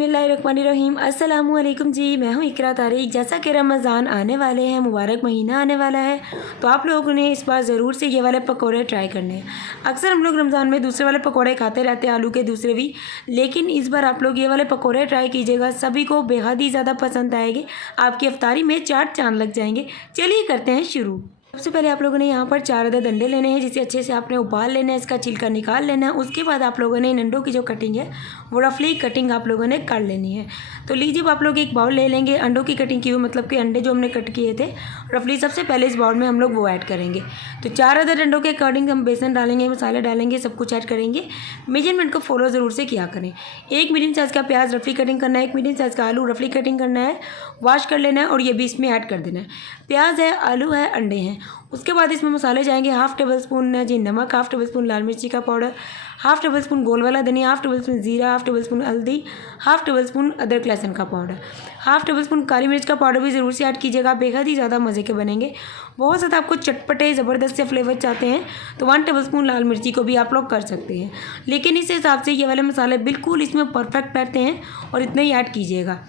बिस्मिल्लाहिर्रहमानिर्रहीम। अस्सलामु अलैकुम जी, मैं हूँ इकरा तारिक। जैसा कि रमज़ान आने वाले हैं, मुबारक महीना आने वाला है, तो आप लोगों ने इस बार ज़रूर से ये वाले पकौड़े ट्राई करने हैं। अक्सर हम लोग रमज़ान में दूसरे वाले पकौड़े खाते रहते हैं, आलू के दूसरे भी, लेकिन इस बार आप लोग ये वाले पकौड़े ट्राई कीजिएगा, सभी को बेहद ही ज़्यादा पसंद आएंगे। आपकी इफ्तारी में चार चाँद लग जाएंगे। चलिए करते हैं शुरू। सबसे पहले आप लोगों ने यहाँ पर 4 अदद अंडे लेने हैं, जिसे अच्छे से आपने उबाल लेना है, इसका छिलका निकाल लेना है। उसके बाद आप लोगों ने इन अंडों की जो कटिंग है वो रफली कटिंग आप लोगों ने कर लेनी है। तो लीजिए, आप लोग एक बाउल ले लेंगे। अंडों की कटिंग की हुई, मतलब कि अंडे जो हमने कट किए थे रफली, सबसे पहले इस बाउल में हम लोग वो ऐड करेंगे। तो 4 अदद अंडों के अकॉर्डिंग हम बेसन डालेंगे, मसाले डालेंगे, सब कुछ ऐड करेंगे। मेजरमेंट को फॉलो ज़रूर से किया करें। एक मीडियम साइज़ का प्याज रफली कटिंग करना है, एक मीडियम साइज़ का आलू रफली कटिंग करना है, वॉश कर लेना है और ये भी इसमें ऐड कर देना है। प्याज है, आलू है, अंडे हैं। उसके बाद इसमें मसाले जाएंगे। हाफ़ टेबल स्पून जी नमक, हाफ़ टेबल स्पून लाल मिर्ची का पाउडर, हाफ़ टेबल स्पून गोल वाला धनिया, हाफ़ टेबल स्पून ज़ीरा, हाफ़ टेबल स्पून हल्दी, हाफ़ टेबल स्पून अदरक लहसुन का पाउडर, हाफ़ टेबल स्पून काली मिर्च का पाउडर भी ज़रूर से ऐड कीजिएगा। बेहद ही ज़्यादा मज़े के बनेंगे। बहुत ज़्यादा आपको चटपटे ज़बरदस्त से फ्लेवर चाहते हैं तो 1 टेबल स्पून लाल मिर्ची को भी आप लोग कर सकते हैं, लेकिन इस हिसाब से ये वाले मसाले बिल्कुल इसमें परफेक्ट बैठते हैं और इतने ही ऐड कीजिएगा।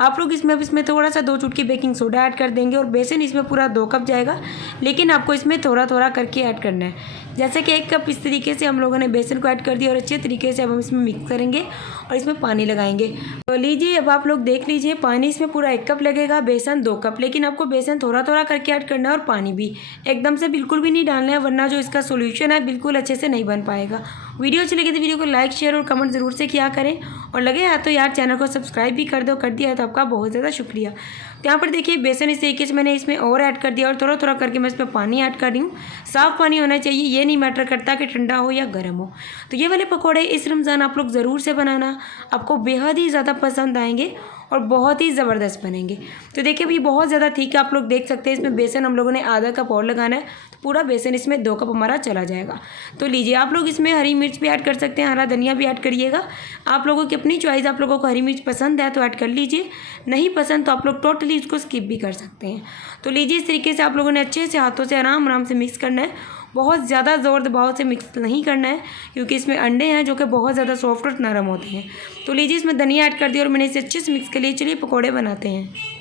आप लोग इसमें थोड़ा सा 2 चुटकी बेकिंग सोडा ऐड कर देंगे और बेसन इसमें पूरा 2 कप जाएगा, लेकिन आपको इसमें थोड़ा थोड़ा करके ऐड करना है। जैसे कि 1 कप इस तरीके से हम लोगों ने बेसन को ऐड कर दिया और अच्छे तरीके से अब हम इसमें मिक्स करेंगे और इसमें पानी लगाएंगे। तो लीजिए, अब आप लोग देख लीजिए, पानी इसमें पूरा 1 कप लगेगा, बेसन 2 कप, लेकिन आपको बेसन थोड़ा थोड़ा करके ऐड करना है और पानी भी एकदम से बिल्कुल भी नहीं डालना है, वरना जो इसका सोल्यूशन है बिल्कुल अच्छे से नहीं बन पाएगा। वीडियो अच्छी लगी तो वीडियो को लाइक शेयर और कमेंट ज़रूर से किया करें, और लगे यार तो यार चैनल को सब्सक्राइब भी कर दो। कर दिया है तो आपका बहुत ज़्यादा शुक्रिया। तो यहाँ पर देखिए, बेसन इस तरीके से मैंने इसमें और ऐड कर दिया और थोड़ा थोड़ा करके मैं इसमें पानी ऐड कर रही हूँ। साफ़ पानी होना चाहिए, ये नहीं मैटर करता कि ठंडा हो या गर्म हो। तो ये वाले पकौड़े इस रमज़ान आप लोग ज़रूर से बनाना, आपको बेहद ही ज़्यादा पसंद आएंगे और बहुत ही ज़बरदस्त बनेंगे। तो देखिए, अभी बहुत ज़्यादा ठीक है, आप लोग देख सकते हैं। इसमें बेसन हम लोगों ने आधा कप और लगाना है, तो पूरा बेसन इसमें 2 कप हमारा चला जाएगा। तो लीजिए, आप लोग इसमें हरी मिर्च भी ऐड कर सकते हैं, हरा धनिया भी ऐड करिएगा। आप लोगों की अपनी चॉइस, आप लोगों को हरी मिर्च पसंद है तो ऐड कर लीजिए, नहीं पसंद तो आप लोग टोटली इसको स्किप भी कर सकते हैं। तो लीजिए, इस तरीके से आप लोगों ने अच्छे से हाथों से आराम आराम से मिक्स करना है। बहुत ज़्यादा ज़ोर दबाव से मिक्स नहीं करना है, क्योंकि इसमें अंडे हैं जो कि बहुत ज़्यादा सॉफ्ट और नरम होते हैं। तो लीजिए, इसमें धनिया ऐड कर दिया और मैंने इसे अच्छे से मिक्स कर लिया। चलिए पकौड़े बनाते हैं।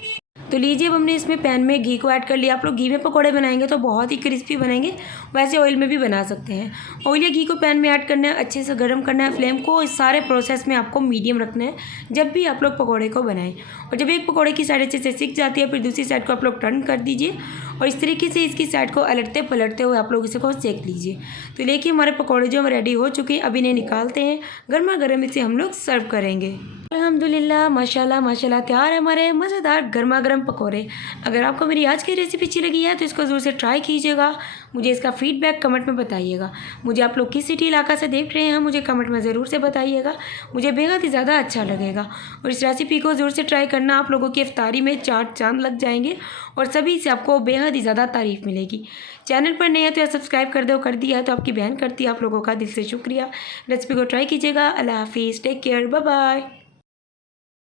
तो लीजिए, अब हमने इसमें पैन में घी को ऐड कर लिया। आप लोग घी में पकौड़े बनाएंगे तो बहुत ही क्रिस्पी बनेंगे, वैसे ऑयल में भी बना सकते हैं। ऑयल या घी को पैन में ऐड करना है, अच्छे से गर्म करना है। फ्लेम को इस सारे प्रोसेस में आपको मीडियम रखना है जब भी आप लोग पकौड़े को बनाएं। और जब एक पकौड़े की साइड अच्छे से सिक जाती है, फिर दूसरी साइड को आप लोग टर्न कर दीजिए और इस तरीके से इसकी साइड को अलटते पलटते हुए आप लोग इसे को सेक लीजिए। तो देखिए, हमारे पकौड़े जो रेडी हो चुके हैं, अब इन्हें निकालते हैं। गर्मा गर्म इसे हम लोग सर्व करेंगे। अल्हम्दुलिल्लाह, माशाल्लाह माशाल्लाह, तैयार है हमारे मज़ेदार गर्मा गर्म पकौड़े। अगर आपको मेरी आज की रेसिपी अच्छी लगी है तो इसको ज़रूर से ट्राई कीजिएगा। मुझे इसका फीडबैक कमेंट में बताइएगा। मुझे आप लोग किस सिटी इलाका से देख रहे हैं मुझे कमेंट में ज़रूर से बताइएगा, मुझे बेहद ही ज़्यादा अच्छा लगेगा। और इस रेसिपी को ज़रूर से ट्राई करना, आप लोगों की इफ्तारी में 4 चाँद लग जाएंगे और सभी से आपको बेहद ही ज़्यादा तारीफ़ मिलेगी। चैनल पर नए हैं तो यार सब्सक्राइब कर दो, कर दिया है तो आपकी बहन करती है। आप लोगों का दिल से शुक्रिया। रेसिपी को ट्राई कीजिएगा। अल्लाह हाफिज़, टेक केयर, बाय बाय।